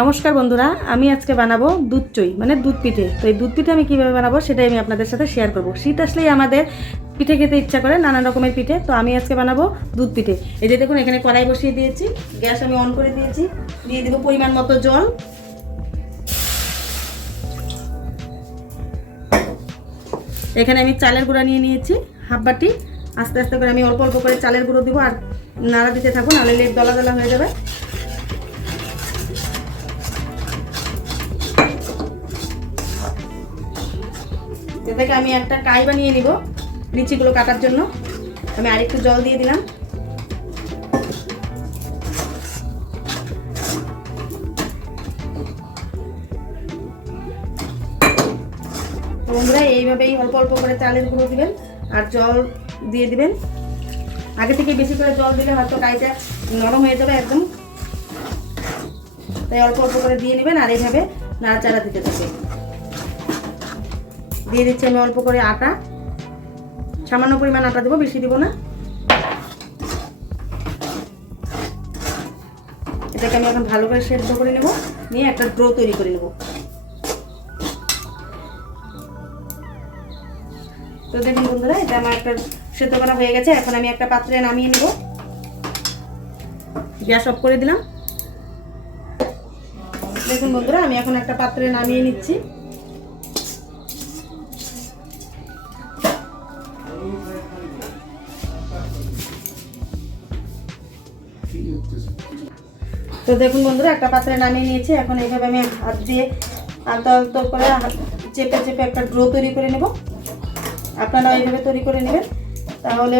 নমস্কার বন্ধুরা, আমি আজকে বানাবো দুধ চই মানে দুধ পিঠে। তো এই দুধ পিঠে আমি কীভাবে বানাবো সেটাই আমি আপনাদের সাথে শেয়ার করব। শীত আসলেই আমাদের পিঠে খেতে ইচ্ছা করে নানান রকমের পিঠে, তো আমি আজকে বানাবো দুধ পিঠে। এই যে দেখুন, এখানে কড়াই বসিয়ে দিয়েছি, গ্যাস আমি অন করে দিয়েছি। দিয়ে দেবো পরিমাণ মতো জল। এখানে আমি চালের গুঁড়া নিয়ে নিয়েছি, হাফ বাটি। আস্তে আস্তে করে আমি অল্প অল্প করে চালের গুঁড়ো দেবো, আর নাড়া দিতে থাকুন নাহলে লেট দলা দলা হয়ে যাবে। এ থেকে আমি একটা কাই বানিয়ে নিব, লিচিগুলো কাটার জন্য। আমি আরেকটু জল দিয়ে দিলাম। বন্ধুরা, এইভাবেই অল্প অল্প করে চালের গুঁড়ো দিবেন আর জল দিয়ে দিবেন। আগে থেকে বেশি করে জল দিলে হয়তো কাইটা নরম হয়ে যাবে একদম। তাই অল্প অল্প করে দিয়ে নেবেন আর এইভাবে নাড়াচাড়া দিতে থাকবে দিয়ে দিচ্ছি আমি অল্প করে আটা। সামান্য পরিমাণ আটা দেবো, বেশি দিব না। এটাকে আমি এখন ভালো করে সেদ্ধ করে নেব, নিয়ে একটা ড্রো তৈরি করে নেব। তো দেখুন বন্ধুরা, এটা আমার একটা সেদ্ধ করা হয়ে গেছে। এখন আমি একটা পাত্রে নামিয়ে নেব। গ্যাস অফ করে দিলাম। দেখুন বন্ধুরা, আমি এখন একটা পাত্রে নামিয়ে নিচ্ছি। তো দেখুন বন্ধুরা, একটা পাত্রে নামিয়ে নিয়েছি। এখন এইভাবে আমি হাত দিয়ে আলতো আলতো করে চেপে চেপে একটা ড্রো তৈরি করে নেব। আপনারা এইভাবে তৈরি করে নেবেন। তাহলে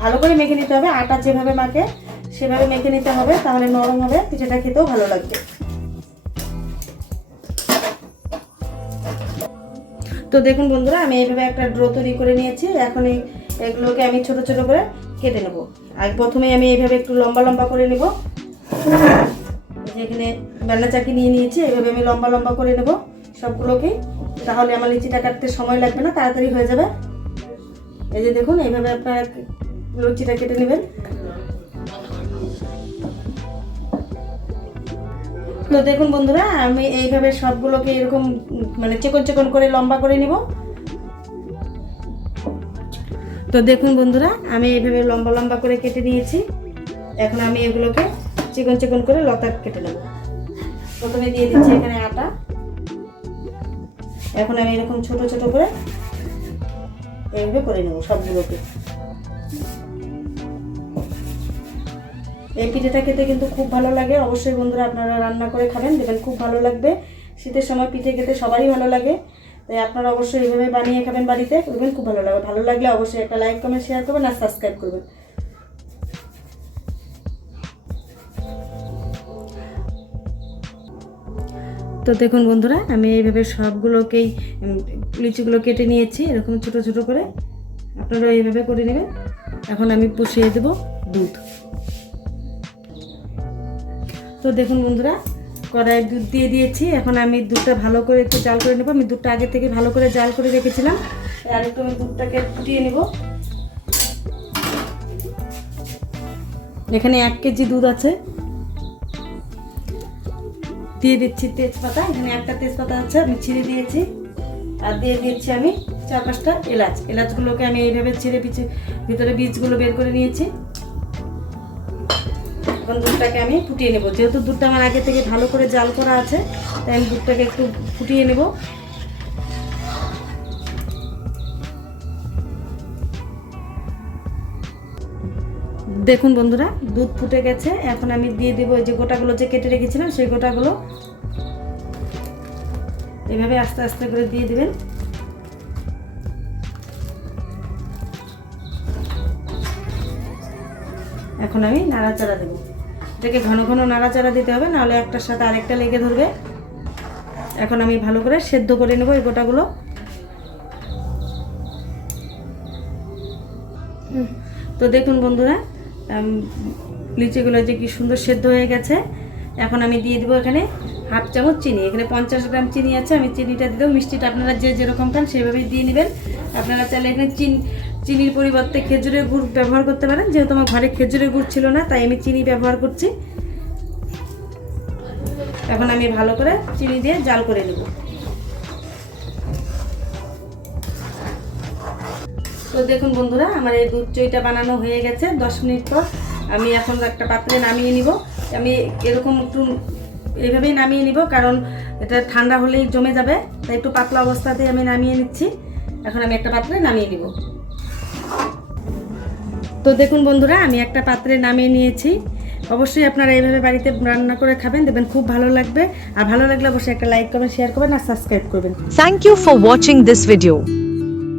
ভালো করে মেখে নিতে হবে। আটা যেভাবে মাখে, সেভাবে মেখে নিতে হবে। তাহলে নরম হবে পিঠাটা খেতেও ভালো লাগবে। তো দেখুন বন্ধুরা, আমি এইভাবে একটা ড্রো তৈরি করে নিয়েছি। এখন এগুলোকে আমি ছোট ছোট করে কেটে নেব। আর প্রথমে আমি এইভাবে একটু লম্বা লম্বা করে নেব। যেখানে রান্না চাকি নিয়ে নিয়েছি, এইভাবে আমি লম্বা লম্বা করে নেব সবগুলোকে। তাহলে আমার লিচিটা কাটতে সময় লাগবে না, তাড়াতাড়ি হয়ে যাবে। এই যে দেখুন, এইভাবে আপনারা লুচিটা কেটে নেবেন। তো দেখুন বন্ধুরা, আমি এইভাবে সবগুলোকে এরকম মানে চেকন চেকন করে লম্বা করে নিব। তো দেখুন বন্ধুরা, আমি এইভাবে লম্বা লম্বা করে কেটে নিয়েছি। এখন আমি এগুলোকে চিকন চিকন করে লতা কেটে নেব। প্রথমে দিয়ে দিচ্ছি এখানে আটা। এখন আমি এরকম ছোট ছোট করে এইভাবে করে নেব সবগুলোকে। এই পিঠেটা খেতে কিন্তু খুব ভালো লাগে। অবশ্যই বন্ধুরা আপনারা রান্না করে খাবেন, দেখবেন খুব ভালো লাগবে। শীতের সময় পিঠে খেতে সবারই ভালো লাগে। তাই আপনারা অবশ্যই এইভাবে বানিয়ে খাবেন বাড়িতে, করবেন, খুব ভালো লাগবে। ভালো লাগলে অবশ্যই একটা লাইক কমেন্ট শেয়ার করবেন আর সাবস্ক্রাইব করবেন। তো দেখুন বন্ধুরা, আমি এইভাবে সবগুলোকেই লিচিগুলো কেটে নিয়েছি, এরকম ছোট ছোট করে। আপনারা এইভাবে করে নেবেন। এখন আমি পুষিয়ে দেব দুধ। তো দেখুন বন্ধুরা কড়াইয়ে দুধ দিয়ে দিয়েছি। এখন আমি দুধটা ভালো করে একটু জাল করে নেব। আমি দুধটা আগে থেকে ভালো করে জাল করে রেখেছিলাম। আর একটু আমি দুধটাকে ফুটিয়ে নেব। এখানে এক কেজি দুধ আছে। দিয়ে দিচ্ছি তেজপাতা। এখানে একটা তেজপাতা আছে, আমি ছিঁড়ে দিয়েছি। আর দিয়ে দিয়েছি আমি চার পাঁচটা এলাচ। এলাচগুলোকে আমি এইভাবে ছিঁড়ে পিছে ভিতরে বীজগুলো বের করে নিয়েছি। এখন দুধটাকে আমি ফুটিয়ে নেব। যেহেতু দুধটা আমার আগে থেকে ভালো করে জাল করা আছে, তাই আমি দুধটাকে একটু ফুটিয়ে নেব। দেখুন বন্ধুরা, দুধ ফুটে গেছে। এখন আমি দিয়ে দেবো যে গোটাগুলো যে কেটে রেখেছিলাম, সেই গোটাগুলো। এভাবে আস্তে আস্তে করে দিয়ে দিবেন। এখন আমি নাড়াচাড়া দেবো। এটাকে ঘন ঘন নাড়াচাড়া দিতে হবে, নাহলে একটার সাথে আরেকটা লেগে ধরবে। এখন আমি ভালো করে সেদ্ধ করে নেব এই গোটাগুলো। তো দেখুন বন্ধুরা লিচিগুলো যে কি সুন্দর সেদ্ধ হয়ে গেছে। এখন আমি দিয়ে দেবো এখানে হাফ চামচ চিনি। এখানে পঞ্চাশ গ্রাম চিনি আছে, আমি চিনিটা দেবো মিষ্টিটা আপনারা যে যেরকম খান সেভাবেই দিয়ে নেবেন। আপনারা চাইলে এখানে চিন চিনির পরিবর্তে খেজুরের গুড় ব্যবহার করতে পারেন। যেহেতু আমার ঘরে খেজুরের গুড় ছিল না, তাই আমি চিনি ব্যবহার করছি। এখন আমি ভালো করে চিনি দিয়ে জাল করে নেব। তো দেখুন বন্ধুরা, আমার এই দুধ চইটা বানানো হয়ে গেছে। দশ মিনিট পর আমি এখন একটা পাত্রে নামিয়ে নিব। আমি এরকম একটু এইভাবেই নামিয়ে নিব, কারণ এটা ঠান্ডা হলেই জমে যাবে। তাই একটু পাতলা অবস্থাতেই আমি নামিয়ে নিচ্ছি। এখন আমি একটা পাত্রে নামিয়ে নিব। তো দেখুন বন্ধুরা, আমি একটা পাত্রে নামিয়ে নিয়েছি। অবশ্যই আপনারা এইভাবে বাড়িতে রান্না করে খাবেন, দেখবেন খুব ভালো লাগবে। আর ভালো লাগলে অবশ্যই একটা লাইক করবেন শেয়ার করবেন আর সাবস্ক্রাইব করবেন। Thank you for watching this video.